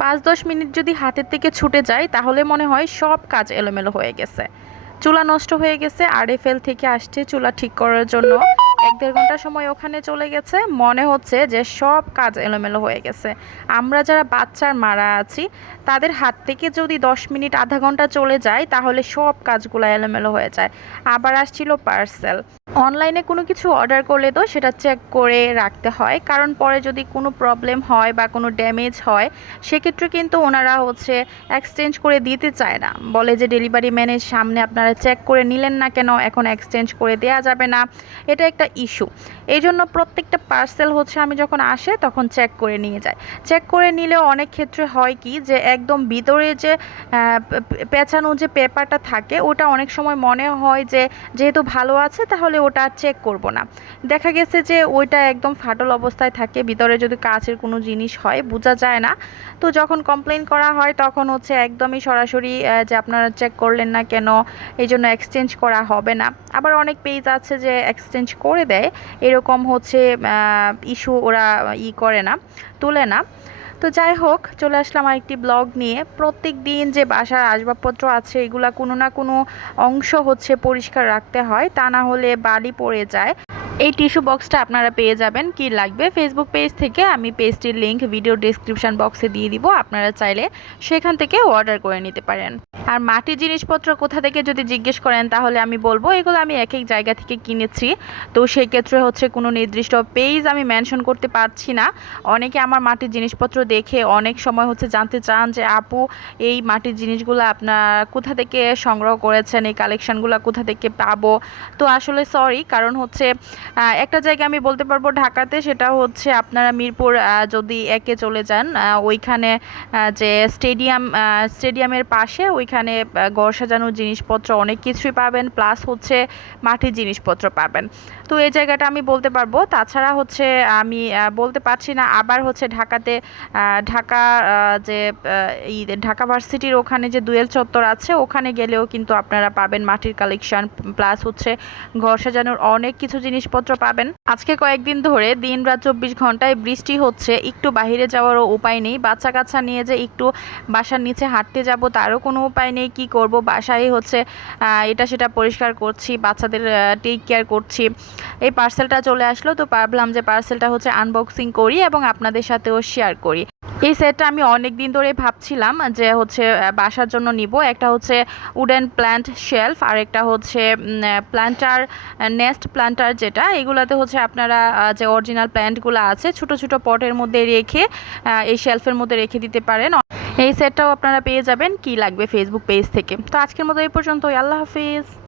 5-10 minute যদি হাতের থেকে ছুটে যায় তাহলে মনে হয় সব কাজ এলোমেলো হয়ে গেছে। চুলা নষ্ট হয়ে গেছে, আরএফএল থেকে আসছে চুলা ঠিক করার জন্য। 1-1.5 ঘন্টা সময় ওখানে চলে গেছে। মনে হচ্ছে যে সব কাজ এলোমেলো হয়ে গেছে। আমরা যারা বাচ্চার মারা আছি তাদের হাত থেকে যদি 10 মিনিট আধা ঘন্টা চলে যায় তাহলে সব কাজগুলো এলোমেলো হয়ে যায়। আবার আসছিল পার্সেল। অনলাইনে কোনো কিছু অর্ডার করলে তো সেটা চেক করে রাখতে হয়, কারণ পরে যদি কোনো প্রবলেম হয় বা কোনো ড্যামেজ হয় সেক্ষেত্রে কিন্তু ওনারা হচ্ছে এক্সচেঞ্জ করে দিতে চায় না, বলে যে ডেলিভারি ম্যানের সামনে আপনারা চেক করে নিলেন না কেন, এখন এক্সচেঞ্জ করে দেয়া যাবে না। এটা একটা ইস্যু। এই জন্য প্রত্যেকটা পার্সেল হচ্ছে আমি যখন আসে তখন চেক করে নিয়ে যাই। চেক করে নিলেও অনেক ক্ষেত্রে হয় কি যে একদম ভিতরে যে পেঁচানো যে পেপারটা থাকে ওটা অনেক সময় মনে হয় যে যেহেতু ভালো আছে তাহলে ওটা চেক করব না। দেখা গেছে যে ওইটা একদম ফাটল অবস্থায় থাকে, ভিতরে যদি কাচের কোনো জিনিস হয় বোঝা যায় না। তো যখন কমপ্লেন করা হয় তখন হচ্ছে একদমই সরাসরি যে আপনারা চেক করলেন না কেন, এই জন্য এক্সচেঞ্জ করা হবে না। আবার অনেক পেজ আছে যে এক্সচেঞ্জ করে দেয়, এরকম হচ্ছে ইস্যু ওরা করে না, তুলে না। তো যাই হোক, চলে আসলাম আরেকটি ব্লগ নিয়ে। প্রত্যেক দিন যে বাসার আসবাবপত্র আছে এগুলা কোনো না কোনো অংশ হচ্ছে পরিষ্কার রাখতে হয়, তা না হলে বালি পড়ে যায়। এই টিস্যু বক্সটা আপনারা পেয়ে যাবেন, কি লাগবে ফেসবুক পেজ থেকে আমি পেজটির লিংক ভিডিও ডেসক্রিপশন বক্সে দিয়ে দিব, আপনারা চাইলে সেখান থেকে অর্ডার করে নিতে পারেন। আর মাটির জিনিসপত্র কোথা থেকে যদি জিজ্ঞেস করেন তাহলে আমি বলবো এগুলো আমি এক এক জায়গা থেকে কিনেছি। তো সেই ক্ষেত্রে হচ্ছে কোনো নির্দিষ্ট পেজ আমি মেনশন করতে পারছি না। অনেকে আমার মাটির জিনিসপত্র দেখে অনেক সময় হচ্ছে জানতে চান যে আপু এই মাটির জিনিসগুলো আপনার কোথা থেকে সংগ্রহ করেছেন, এই কালেকশনগুলো কোথা থেকে পাবো। তো আসলে সরি, কারণ হচ্ছে একটা জায়গা আমি বলতে পারবো ঢাকাতে, সেটা হচ্ছে আপনারা মিরপুর যদি একে চলে যান ওইখানে যে স্টেডিয়ামের পাশে ওইখানে ঘর সাজানোর জিনিসপত্র অনেক কিছুই পাবেন, প্লাস হচ্ছে মাটির জিনিসপত্র পাবেন। তো এই জায়গাটা আমি বলতে পারবো, তাছাড়া হচ্ছে আমি বলতে পারছি না। আবার হচ্ছে ঢাকাতে ঢাকা যে এই ঢাকা ভার্সিটির ওখানে যে দুয়েল চত্বর আছে ওখানে গেলেও কিন্তু আপনারা পাবেন মাটির কালেকশন, প্লাস হচ্ছে ঘর সাজানোর অনেক কিছু জিনিসপত্র পাবেন। আজকে কয়েকদিন ধরে দিন রাত 24 ঘন্টায় বৃষ্টি হচ্ছে, একটু বাইরে যাওয়ারও উপায় নেই। বাচ্চা কাচ্চা নিয়ে যে একটু বাসার নিচে হাঁটতে যাব তারও কোনো উপায় নেই। কি করব, বাসায় হচ্ছে এটা সেটা পরিষ্কার করছি, বাচ্চাদের টেক কেয়ার করছি। এই পার্সেলটা চলে আসলো, তো ভাবলাম যে পার্সেলটা হচ্ছে আনবক্সিং করি এবং আপনাদের সাথেও শেয়ার করি। এই সেটটা আমি অনেক দিন ধরে ভাবছিলাম যে হচ্ছে বাসার জন্য নিব। একটা হচ্ছে উডেন প্ল্যান্ট শেলফ, আর একটা হচ্ছে প্ল্যান্টার নেস্ট প্ল্যান্টার, যেটা এগুলাতে হচ্ছে আপনারা যে অরিজিনাল প্ল্যান্টগুলো আছে ছোট ছোট পটের মধ্যে রেখে এই শেলফের মধ্যে রেখে দিতে পারেন। এই সেটটাও আপনারা পেয়ে যাবেন, কি লাগবে ফেসবুক পেজ থেকে। তো আজকের মতো এই পর্যন্তই, আল্লাহ হাফিজ।